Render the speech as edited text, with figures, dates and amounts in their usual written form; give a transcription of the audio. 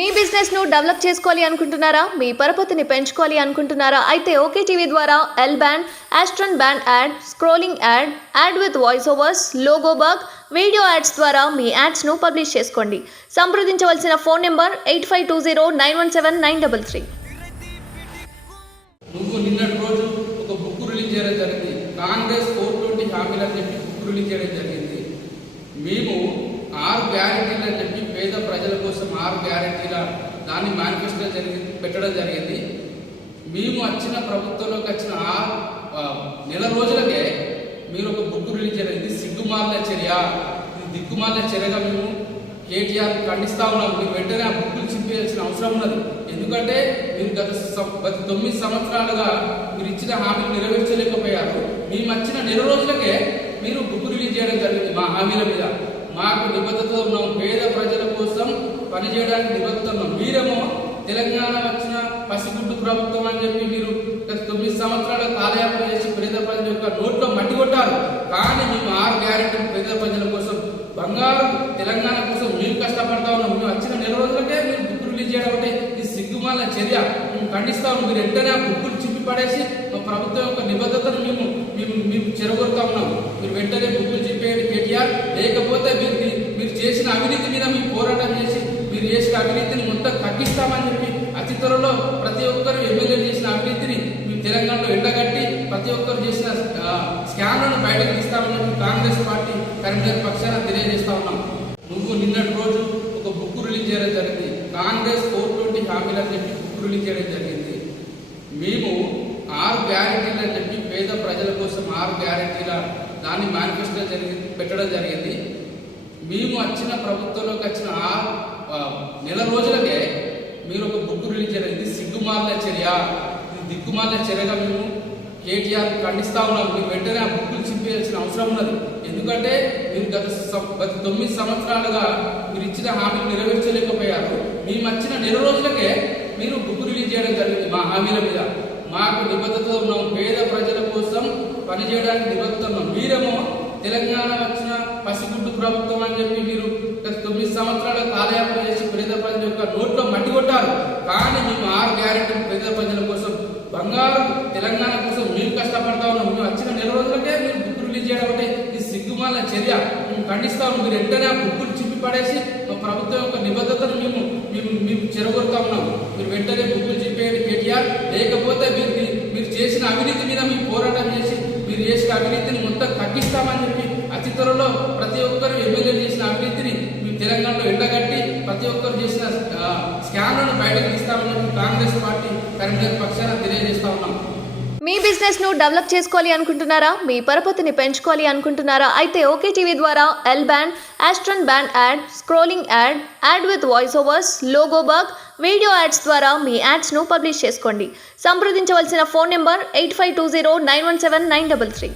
మీ business ను develop చేసుకోవాలి అనుకుంటున్నారా? మీ పరపతిని పెంచుకోవాలి అనుకుంటున్నారా? అయితే ఓకే టీవీ ద్వారా L band, aston band ad, scrolling ad, ad with voice overs, logo bug, video ads ద్వారా మీ యాడ్స్ ను పబ్లిష్ చేసుకోండి. సంప్రదించవలసిన ఫోన్ నెంబర్ 8520917933. నువ్వు నిన్నటి రోజు ఒక బుక్ రిలీజ్ చేయడం జరిగింది. కాంగ్రెస్ 420 హామీలు అని చెప్పి బుక్ రిలీజ్ చేయడం జరిగింది. మేము 6 గ్యారెంటీలు అని చెప్పి పేద ప్రజల కోసం 6 గ్యారెంటీల దాన్ని మేనిఫెస్టో పెట్టడం జరిగింది. మేము వచ్చిన ప్రభుత్వంలోకి వచ్చిన నెల రోజులకే మీరు ఒక బుక్ రిలీజ్ చేయడం, ఇది సిగ్గుమాలిన చర్య, ఇది దిక్కుమాలిన చర్యగా మేము కేటీఆర్ ఖండిస్తా ఉన్నాం. మీరు వెంటనే ఆ బుక్కులు చింపేయాల్సిన అవసరం ఉన్నది. ఎందుకంటే మీరు గత 9 సంవత్సరాలుగా మీరు ఇచ్చిన హామీలు నెరవేర్చలేకపోయారు. మేము వచ్చిన నెల రోజులకే మీరు బుక్ రిలీజ్ చేయడం జరిగింది. మా హామీల మీద మాకు నిబద్ధత ఉన్నాం, పేద ప్రజల కోసం పనిచేయడానికి నిబద్ధత ఉన్నాం. మీరేమో తెలంగాణ వచ్చిన పసిగుడ్డు ప్రభుత్వం అని చెప్పి మీరు గత 9 సంవత్సరాల కాలయాపన చేసి పేద ప్రజల యొక్క నోట్లో మట్టి కొట్టారు. కానీ మేము 6 గ్యారెంటీలు పేద ప్రజల కోసం, బంగారు తెలంగాణ కోసం మేము కష్టపడతా ఉన్నాం. మేము వచ్చిన నెల రోజులకే మీరు బుక్ రిలీజ్ చేయడం అంటే ఈ సిగ్గుమాలిన చర్య. మేము ఖండిస్తా ఉన్నాం. మీరు వెంటనే ఆ బుక్కులు చింపి పడేసి మా ప్రభుత్వం యొక్క నిబద్ధతను మేము చెరగొడతా ఉన్నాం. మీరు వెంటనే బుక్కులు చింపేయండి కేటీఆర్. లేకపోతే మీరు చేసిన అవినీతి మీద మేము పోరాటం చేసి మీరు చేసిన అవినీతిని మొత్తం కట్టిస్తామని చెప్పి అతి త్వరలో ప్రతి ఒక్కరు ఎమ్మెల్యేలు చేసిన అవినీతిని మేము తెలంగాణలో ఎండగట్టి ప్రతి ఒక్కరు చేసిన స్కామ్లను బయటకు తీస్తామని చెప్పి కాంగ్రెస్ పార్టీ కరీంనగర్ పక్షాన తెలియజేస్తా ఉన్నాం. నువ్వు నిన్నటి రోజు ఒక బుక్ రిలీజ్ చేయడం జరిగింది. కాంగ్రెస్ 420 హామీలు అని చెప్పి బుక్ రిలీజ్ చేయడం జరిగింది. మేము 6 గ్యారెంటీలు అని చెప్పి పేద ప్రజల కోసం 6 గ్యారెంటీల దాన్ని మేనిఫెస్టో పెట్టడం జరిగింది. మేము వచ్చిన ప్రభుత్వంలోకి వచ్చిన నెల రోజులకే మీరు ఒక బుక్ రిలీజ్ చేయడం, ఇది సిగ్గుమాలిన చర్య, ఇది దిక్కుమాలిన చర్యగా మేము కేటీఆర్ ఖండిస్తా ఉన్నాం. మీరు వెంటనే ఆ బుక్కులు చింపేయాల్సిన అవసరం ఉన్నది. ఎందుకంటే మీరు గత 9 సంవత్సరాలుగా మీరు ఇచ్చిన హామీలు నెరవేర్చలేకపోయారు. మేము వచ్చిన నెల రోజులకే మీరు బుక్ రిలీజ్ చేయడం జరిగింది. మా హామీల మీద మాకు నిబద్ధత ఉన్నాం, పేద ప్రజల కోసం పనిచేయడానికి నిబద్ధత ఉన్నాం. మీరేమో తెలంగాణ వచ్చిన పసిగుడ్డు ప్రభుత్వం అని చెప్పి మీరు గత 9 సంవత్సరాల కాలయాపన చేసి పేద ప్రజల యొక్క నోట్లో మట్టి కొట్టారు. కానీ మేము 6 గ్యారెంటీలు పేద ప్రజల కోసం, బంగారు తెలంగాణ కోసం మేము కష్టపడతా ఉన్నాం. మేము వచ్చిన నెల రోజులకే మీరు బుక్ రిలీజ్ చేయడం అంటే ఈ సిగ్గుమాలిన చర్య. మేము ఖండిస్తా ఉన్నాం. మీరు వెంటనే ఆ బుక్కులు చింపి పడేసి మా ప్రభుత్వం యొక్క నిబద్ధతను మేము చెరగొడతా ఉన్నాం. మీరు వెంటనే బుక్కులు చింపేయండి కేటీఆర్. లేకపోతే మీరు చేసిన అవినీతి మీద మేము పోరాటం చేసి మీరు చేసిన అవినీతిని మొత్తం కట్టిస్తామని చెప్పి అతి త్వరలో ప్రతి ఒక్కరు ఎమ్మెల్యేలు చేసిన అవినీతిని మేము తెలంగాణలో ఎండగట్టి ప్రతి ఒక్కరు చేసిన స్కామ్లను బయటకు తీస్తామని చెప్పి కాంగ్రెస్ పార్టీ కరీంనగర్ పక్షాన తెలియజేస్తా ఉన్నాం. మీ బిజినెస్ ను డెవలప్ చేసుకోవాలి అనుకుంటున్నారా? మీ పరపతిని పెంచుకోవాలి అనుకుంటున్నారా? అయితే ఓకే టీవీ ద్వారా L band, aston band ad, scrolling ad, ad with voice overs, logo bug, video ads ద్వారా మీ యాడ్స్ ను పబ్లిష్ చేసుకోండి. సంప్రదించవలసిన ఫోన్ నెంబర్ 8520917933.